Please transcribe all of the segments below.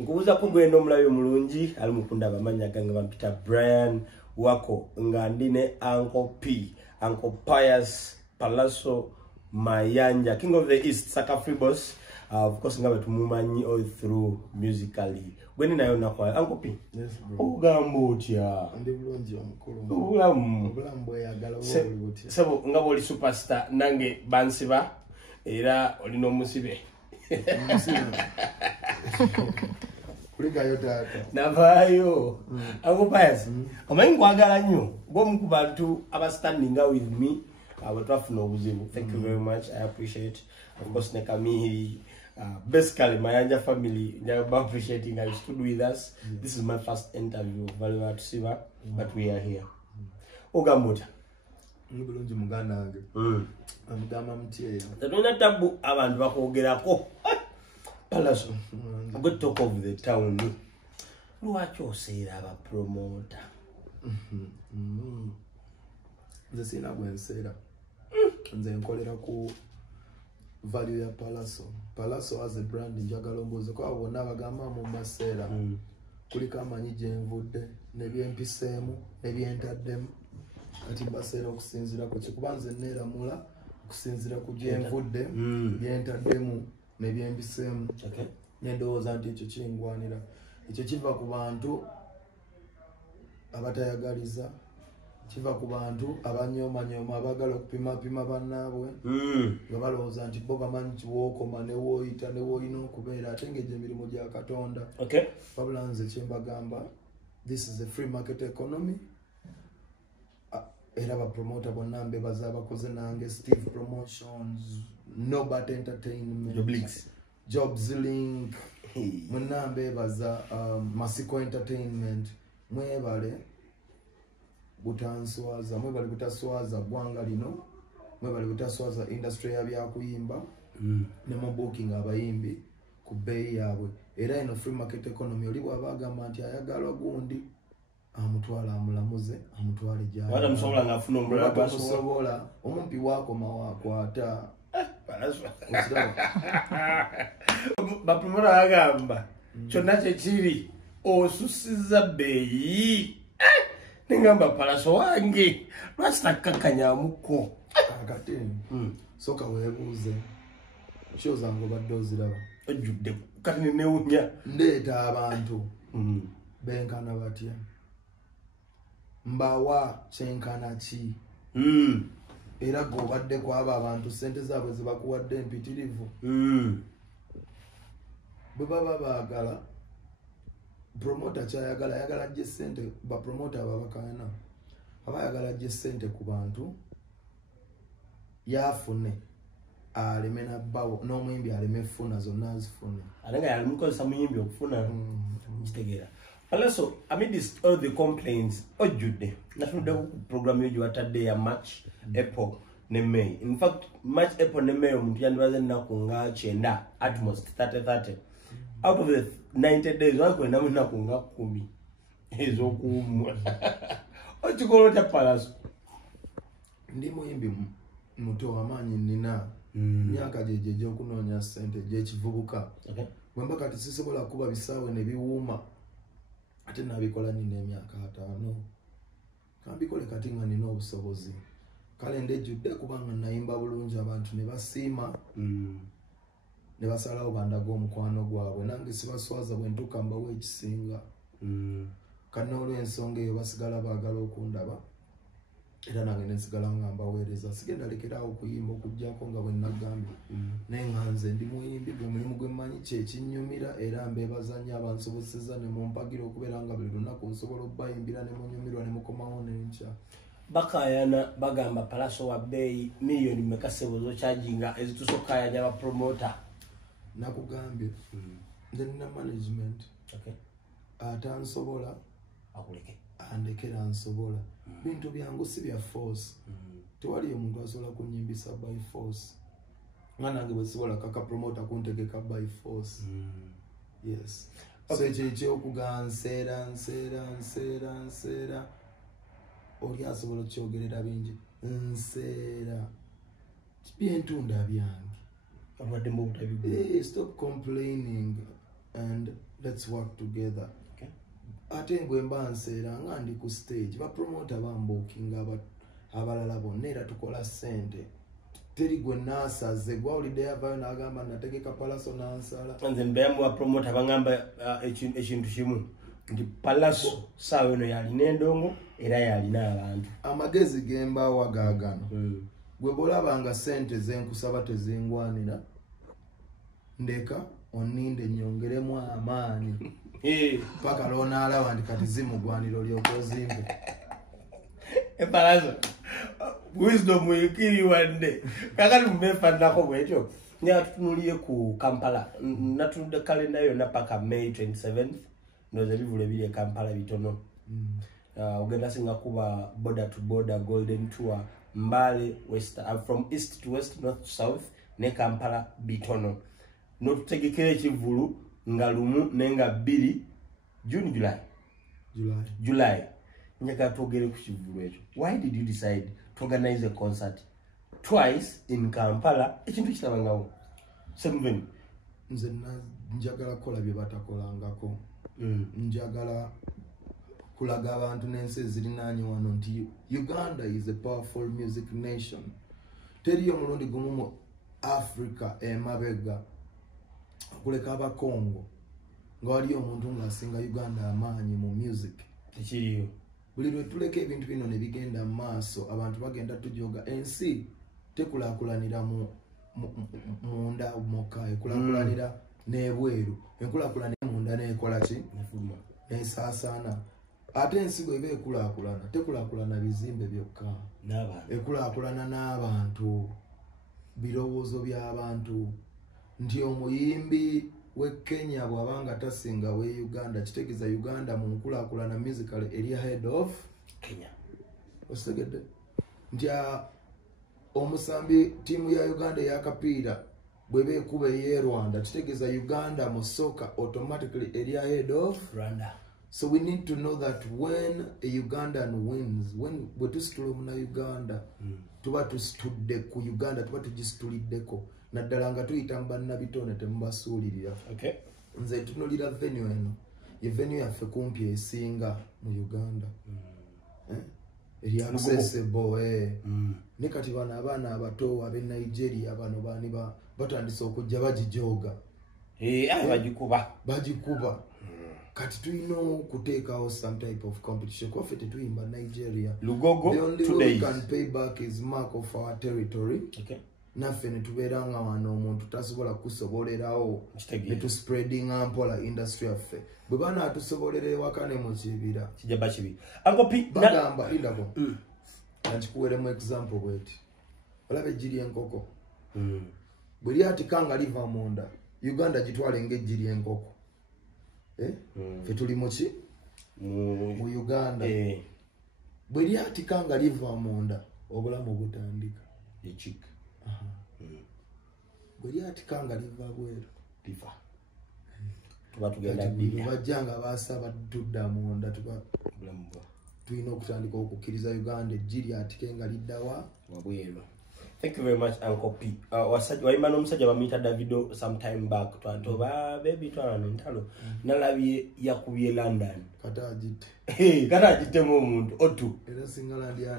nkubuza ko gwe nomulayo mulungi ali mukunda abamanya gange bampita Brian wako nga ndine Uncle Pius Pallaso Mayanja, King of the East, Saka Free Boss. Of course, ngabe tumumanyi all through musically. When nayo nakwa Uncle P. Yes, bro. Ugambotya. Ndi bulungi omukulu. Ulambo yagala bulungi. Sebo ngabo oli superstar nange bansiba era oli no musibe. Kuligayo tata. Navayo. Uncle Pius. Omanyi kwagala nnyo. Gwo mu kubantu abastanding with me. Thank you very much. I appreciate. Of course, Nekami, basically, my Anja family, they are appreciating. I stood with us. This is my first interview. Very hard to see that, but we are here. Ogamota. Nibulungi muganda wange. Amugamba mutye. Tatuna tabu abantu bakogerako. Pallaso. Good talk of the town. Lwaki osera aba promoter. Nze sina gwensera. Nze nkolera ku value ya Pallaso as a brand njagala omboze kwa bonna bagamba mu masera. Kuliko amanyi gye nvudde nebyempiseemu nebyentaddemu kati basera okusinzira ku kikubanze neeramula okusinzira ku gye nvudde byentaddemu nebyempiseemu. Nedowooza nti ekyo kingwanira. Ekyo kiva ku bantu abatayagaliza, kiva ku bantu abanyooma abagala okupima bannaabwe nga balowooza nti bo bamanyi kiwookoma ne wooyita ne woolina okubeera ate ng'egyo emirimu gya Katonda. Wabula nze kye mbagamba, this is a free market economy. Era bapromota bonna mbebaza abakoze nange Steve Promotions, Nobat Entertainment, Jobs Link, mwenna mbebaza Masiko Entertainment, mwebale butanswaza, mwebale butaswaza gwanga lino, mwebale butaswaza industry ya byakuyimba ne mu booking abayimbi ku bbeeyi yaabwe. Era ino free market economy oli bw'abagamba nti ayagala gundi amutwala amulamuze amutwale gyali. Wala musobola ngafuna omulala basobola omumpi wakoma wakwata. Bapromota bagamba kyonna kyekiri osusiza bbeeyi. Ningamba Pallaso wange lwaki takkakkanyamuko kakati soka weebuuze show zange obadde oziraba ojjudde kati nenewunya ndeeta abantu benkana batya mbawa kyenkana ki era g'obadde kwaba abantu sente zaabwe zebakuwadde empitirivu bwe baba baagala promoter kyayagala yagala gye sente ba promoter ababakana abayagala gye sente ku bantu yafune aleme nabbawo n'omuyimbi aleme funa zonna azifune alenga yalimukozesa muyimbi okufuna kitegeera. Pallaso, amidst all the complaints ojjudde natunudde ku program yo gyewatadde ya March, April ne May. In fact March, April ne May omuntu yandibaze ennaku nga 9 at most 30. Out of the 90 days, wakwenda mu nnaku nga 10 ez'okuwummula. Okikola otya Pallaso? Ndi muyimbi muto amaanyi nina myaka gyegyo egy'okunoonya ssente gy'ekivubuka. Bwemba kati sisobola kuba bisaawe ne biwuuma ate nabikola nina emyaka 5. Kambikole kati nga nina obusobozi. Kale ndejjudde kubanga nayimba bulungi abantu ne basiima ne basalawo bandaga omukwano gwabwe nange sibaswaza bwe ntuuka mbawo ekisinga. Kano olw'ensonga eyo basigala baagala okundaba era nange nensigala nga mbaweereza. Sigenda lekeraawo okuyimba okuggyako nga bwe nagambye naye nga nze ndi muyimbi gwe mulimu gwe mmanyi kyekinnyumira era mbeebaza nnyo abansobozesezza ne mumpagira okubeera nga buli lunaku nsobola obbayimbira ne munyumirwa ne mukomawo n'enkya. Bakayana bagamba Pallaso wa bbeeyi miliyoni mmeka ssebo z'okyajinga ezitusokkayanya abapromota? Nakugambye nze nina management atansobola akuleke andekera nsobola bintu byangu si bya force. Tewali omuntu asobola kunyimbisa by force nga nange bwe sibola kaka promoter kuntegeka by force. Yes. So ekyokuganseera nseera oli asobola okyogerera bingi nseera byentunda byange. Stop complaining and let's work together. Okay. Ate ngwe mbanseera nga ndi ku stage ba promoter bambookinga abalala bonna era tukola sente. Teri gwe nasaze gwawulidde yavayo n'agamba nategeka Pallaso nansala. Nze mbeyamu wa promoter bangamba ekintu kimu nti Pallaso saawa eno yalina endongo era yalina abantu. Amagezi gembaawo agaagano. Gwe bw'olabanga sente zenkusaba tezingwanira ndeka oninde nyongeremu amaanyi paka lw'onaalaba nti kati zimugwanira olyoka ozimbe. Pallaso wisdom will kill you one day. Kakati mbefanako bwekyo nga tutunuliye ku Kampala natunudde kalenda yonna paka May 27th ndoza bivule biri e Kampala bitono. Uganda singa kuba border to border golden tour Mbale west from east to west, north to south ne Kampala bitono. No tutegekere ekivulu nga lumu nenga 2 June July. Nyaka togere ku kivulu ekyo. Why did you decide to organize a concert twice in Kampala? Ekintu kitabangawo. Semven. Nze njagala kola bye batakolangako. Njagala kulaga abantu n'ensi ezirinaanye wano nti Uganda is a powerful music nation. Teriyo mulundi gumu mu Africa emabega kuleka abakongo nga waliyo omuntu ng'asinga Uganda amaanyi mu music. Tekiriyo. Buli lwe tuleka ebintu bino ne bigenda maaso abantu bagenda tujoga ensi tekulaakulanira munda mukka ekulaakulanira n'ebweru enkulaakulanira munda n'ekola ki esaasaana. Ate ensigo eba ekulaakulana tekulaakulana bizimbe byokka ekulaakulana n'abantu birowoozo by'abantu nti omuyimbi we Kenya bw'abanga tasinga we Uganda kitegeeza Uganda mu nkulaakulana musical eri ahead of Kenya. Osegedde nti omusambi tiimu ya Uganda ey'akapiira bw'eba ekuba ey'e Rwanda kitegeeza Uganda mu soccer automatically eri ahead of Rwanda. So we need to know that when a Ugandan wins, when we tusitula muna Uganda, tuba tusitudde ku Uganda, tuba tugisituliddeko. Naddala nga tuyita mbanna bitone temubasuulirira. Okay. Nze tunulira venue eno. Ye venue yaffe kumpi esinga mu Uganda. Eri accessible. Ne kati bano abaana abato ab'e Nigeria bano baani batandise okujja bagijoga. Bagikuba. Kati tulina okuteekawo some type of competition. Kwaffe tetuyimba Nigeria. Lugogo, the only 2 way days. we can pay back is mark of our territory. Okay. Naffe ne tubeera nga wano omuntu tasobola kusobolerawo ne tuspreadinga mpola industry yaffe. Bwe baana atusobolera ewaka ne mu kibira. Kijaba kibi. Uncle P. Bagamba indako. Nkikuweeremu example bweti. Olaba ejjiri enkoko. Bwe lyatikanga liva munda, Uganda gitwale ng'ejjiri enkoko. Fe tuli muki mu Uganda bwe lyatikanga liva munda obulamu butandika echika bwe lyatikanga liva bweru liva tuba tugenda bbiri bajjanga basaba tudda munda tuba obulamu bwa tulina okutandika okukkiriza Uganda ejji lyatike nga liddawa wabweru. Thank you very much, Uncle P. Waimba n'omusajja bamuyita Davido sometime back twatoba baby twana ntalo nalabye yakubye London kata agite kata agitemu omuntu otu era singa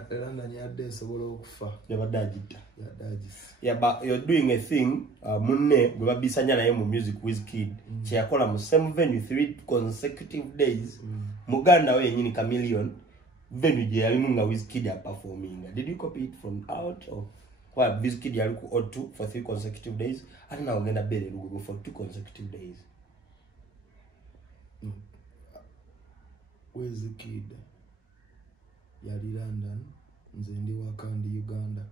London yadde esobola okufa yabadde agita yadagisi. Yeah, but you're doing a thing munne gwe babisanya naye mu music Wizkid kyeyakola mu same venue 3 consecutive days Muganda we yenyini Chameleon venue gye yalimu nga Wizkid performing. Did you copy it from out or Well, Wizkid yaluku O2 for 3 consecutive days. I don't know when I better go for 2 consecutive days. Wizkid yali London, nze ndi wakandi Uganda.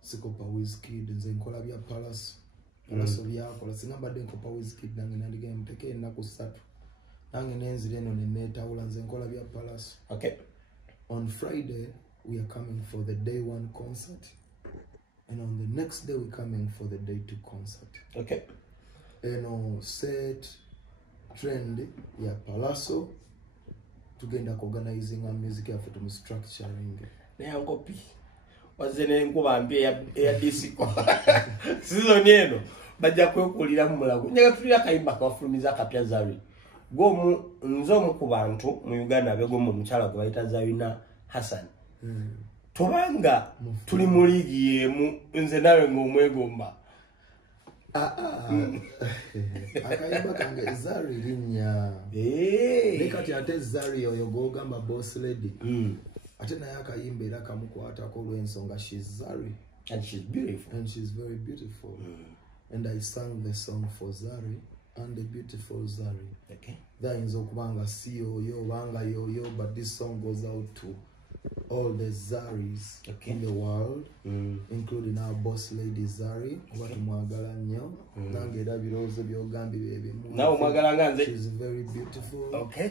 Sikopa Wizkid nze nkola bya Pallaso byakola singa mbadde nkopa Wizkid nange nandigenda muteke ennaku 3. Nange nenzire eno ne neetawula nze nkola bya Pallaso. Okay. On Friday we are coming for the day 1 concert. And on the next day we're coming for the day 2 concert. Okay. Set trend ya Pallaso tugenda organizing a music yaffe to structuring. Ne Uncle P. Wazene nkuba mbi ya disco. Season eno bajja kwekulira mu mulago nyaga tulira kayimba kawafulumiza kapya Zari gomu nzo omu ku bantu mu Uganda abegomu omukyala gwe bayita Zarina Hassan tobanga tuli mu liigi yemu nze nawe ng'omwegomba akayimba kange Zari linnya ne kati ate Zari oyo gw'ogamba boss lady ate naye akayimba era kamukwatako olw'ensonga she's Zari and she's beautiful and she's very beautiful and I sang the song for Zari and the beautiful Zari. Okay. That okubanga si yoyo banga yoyo, but this song goes out to all the Zaris in the world, including our boss lady Zari. Watumwagala nnyo. Nange era birowoozo by'ogambye ebimu. Nawe omwagala nga nze. She's very beautiful. Okay.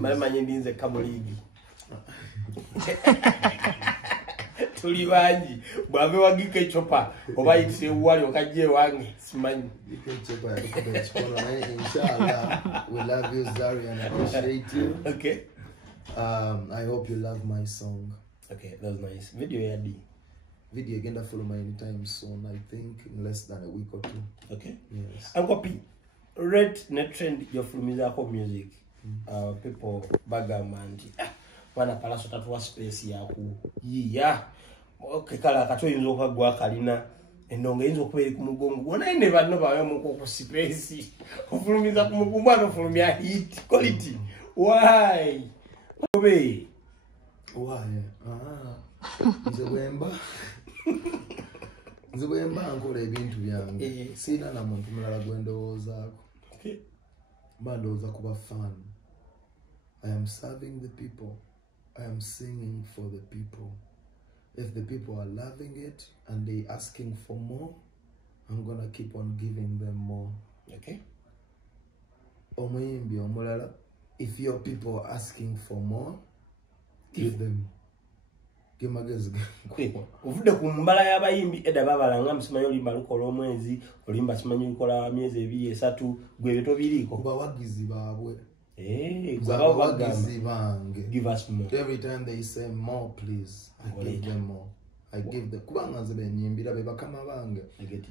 Manyi ndinze kamuligi. Tuli bangi bwave wagika echopa oba yitse wali okajje wange simanyi echopa ya inshallah we love you Zari and appreciate you. Okay. I hope you love my song. Okay, that was nice. Video yadi agenda follow my anytime soon, I think in less than a week or two. Okay. Yes. Uncle P, red net trend your Flumiza music. People bagamandi wana palaso tatuwa space yaku yiya okay kala katoyinza okagwa kalina endonga yinza okubeera ku mugongo gwona ine banno bawe muko ku space ofulumiza ku mugongo ano ofulumya hit quality why obe why nze bwemba nkola ebintu byange sina na muntu mulala gwendowoozaako bandowooza kuba fan. I am serving the people. I am singing for the people. If the people are loving it and they asking for more, I'm gonna keep on giving them more. Okay. Omuyimbi omulala, if your people are asking for more, give them. Uvude ku mbala y'abayimbi edda babalanga msimanyi olimba lukola omwezi olimba simanyi lukola myezi 2-3 gwe beto biriko bawagizi baabwe. Give us more. Every time they say more, please, I give them more. I give them. Kubanga nze benyimbira be bakama bange.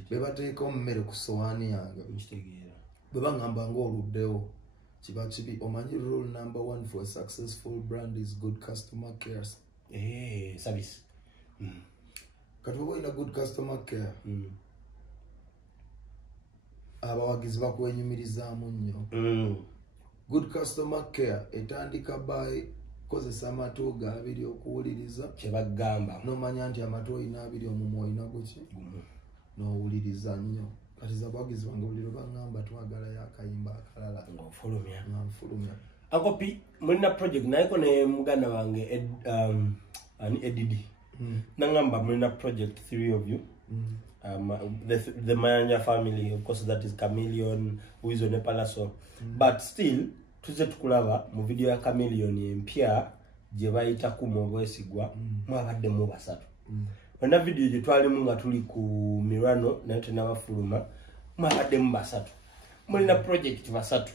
Be bateeka ommere ku sowaani yange. Be bangamba ng'oluddewo. Kiba kibi. Omanyi rule number 1 for a successful brand is good customer care. Service. Kati bwe olina good customer care. Abawagizi bakwenyumirizaamu nnyo. Good customer care etandika by kozesa amatu ga abiri okuwuliriza kyebagamba nomanya nti amatu olina abiri omumwa olina guki n'owuliriza nnyo kati zabawagizi bange buliro bangamba twagala yakayimba akalala ng'ofulumya akopi mulina project nayiko ne muganda wange Edidi nangamba mulina project 3 of you. The Mayanja family, of course, that is Chameleon, who is on a PALLASO. But still, tuze tukulaba mu video ya Chameleon empya gye bayita ku mubwesigwa mwabadde mu basatu. Wana video gye twalimu nga tuli ku Mirano naye tenabafuluma mwabadde mu basatu. Mulina project basatu.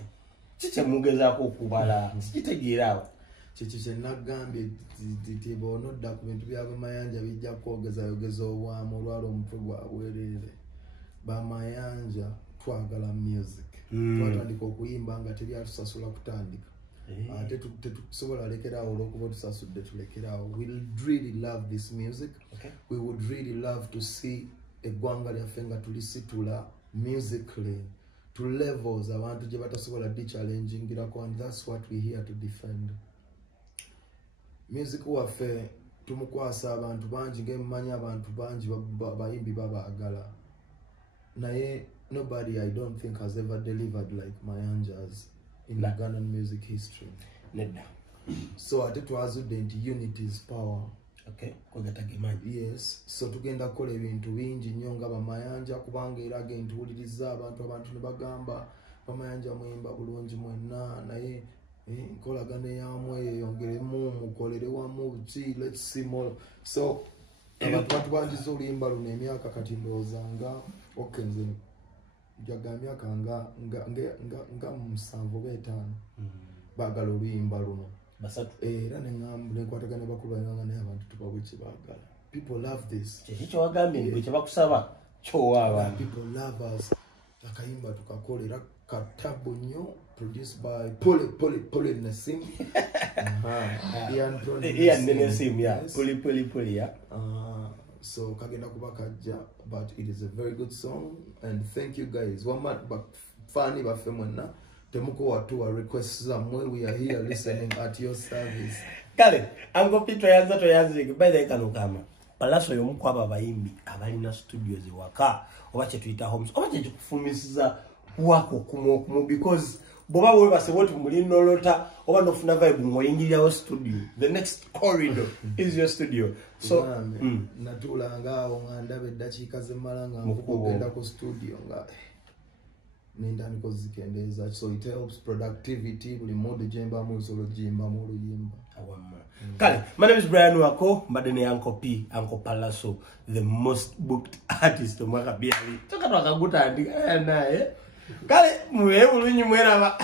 Kiki mugezaako okubala? Sikitegeerawo. Kiki kye nagambye nti bw'onodda ku bintu by'abamayanja bijja kwogeza obwamu olwala omutwe gwabwereere. Bamayanja twagala music. Twatandika okuyimba nga teri atusasula kutandika. Ate tetusobola lekeraawo olw'okuba tusasudde tulekeraawo. We really love this music. We would really love to see eggwanga lyaffe nga tulisitula musically to levels abantu gye batasobola di-challengingirako, and that's what we're here to defend. Music waffe tumukwasa abantu bangi ng'emumanyi abantu bangi bayimbi babaagala. Naye nobody I don't think has ever delivered like Mayanjas in Ugandan music history. Nedda. So ate twazudde nti unity is power. Okay, kwegatagimanyi. Yes, so tugenda kukola ebintu bingi nnyo nga bamayanja kubanga era gentuwuliriza abantu ne bagamba bamayanja muyimba bulungi mwenna naye nkolagana eyamwe yeyongeremu mukolere wamu ki let's see more. So abantu batubanjiza oluyimba luno emyaka kati ndowooza nga okenze njaga myaka nga 7-5 baagala oluyimba luno basatu era nenkwatagana bakulu banyanga naye abantu tubabwe kye baagala. People love this. Kiki wagambye ngo kye bakusaba Chowa. People love us. Takayimba tukakolera katabo nyo, produced by Pole Nesim. Ian Nesim, yeah. Puli, yeah. So kagenda kubakaja, but it is a very good song, and thank you guys. One month, but funny bafemwana. Temuko watu wa requests zamwe. We are here listening at your service. Kale, Uncle Peter yanza by the kanukama. Palaso yomukwaba bayimbi abalina studios ewaka obache tuita homes obache kufumisiza wako kumo because Bwoba we base what mulino lota oba nofuna vibe ngoyingirya studio. The next corridor is your studio. So natula ngao ngandabe dachika zemalanga ngokugenda ku studio nga nindani kozikendeza, so it helps productivity buli mode jemba mu solo jimba mu luyimba awama. Kale, my name is Brian Wako, madene Uncle P, Uncle Pallaso, the most booked artist omwaka biali. Toka twakaguta andi naye. Kale, muwe mulunyi mwera ba.